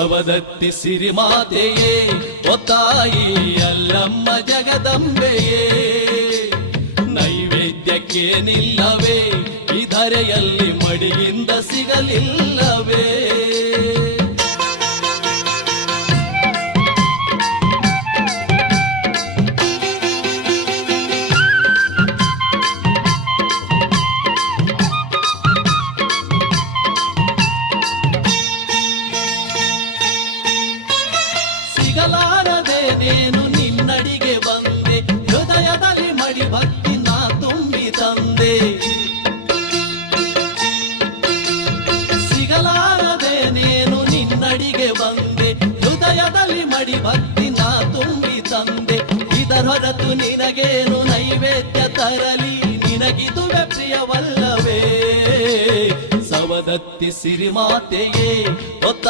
ಸವದತ್ತಿ ಸಿರಿಮಾತೆಯೇ ಓ ತಾಯಿ ಅಲ್ಲಮ್ಮ ಜಗದಂಬೆಯೇ ನೈವೇದ್ಯಕ್ಕೆ ನಿಲ್ಲವೇ ಈ ಧರೆಯಲ್ಲಿ ಮಡಿಯಿಂದ ಸಿಗಲಿಲ್ಲವೇ ಸಿಗಲಾರದೆ ನೇನು ನಿನ್ನಡಿಗೆ ಬಂದೆ ಹೃದಯದಲ್ಲಿ ಮಡಿ ಭಕ್ತಿ ನಾ ತುಂಬಿ ತಂದೆ ಸಿಗಲಾರದೆ ನೇನು ನಿನ್ನಡಿಗೆ ಬಂದೆ ಹೃದಯದಲ್ಲಿ ಮಡಿ ಭಕ್ತಿ ನಾ ತುಂಬಿ ತಂದೆ ಇದರ ಹೊರತು ನಿನಗೇನು ನೈವೇದ್ಯ ತರಲಿ ನಿನಗಿದುವೆ ಪ್ರಿಯವಲ್ಲವೇ ಸವದತ್ತಿ ಸಿರಿಮಾತೆಯೇ ಒತ್ತ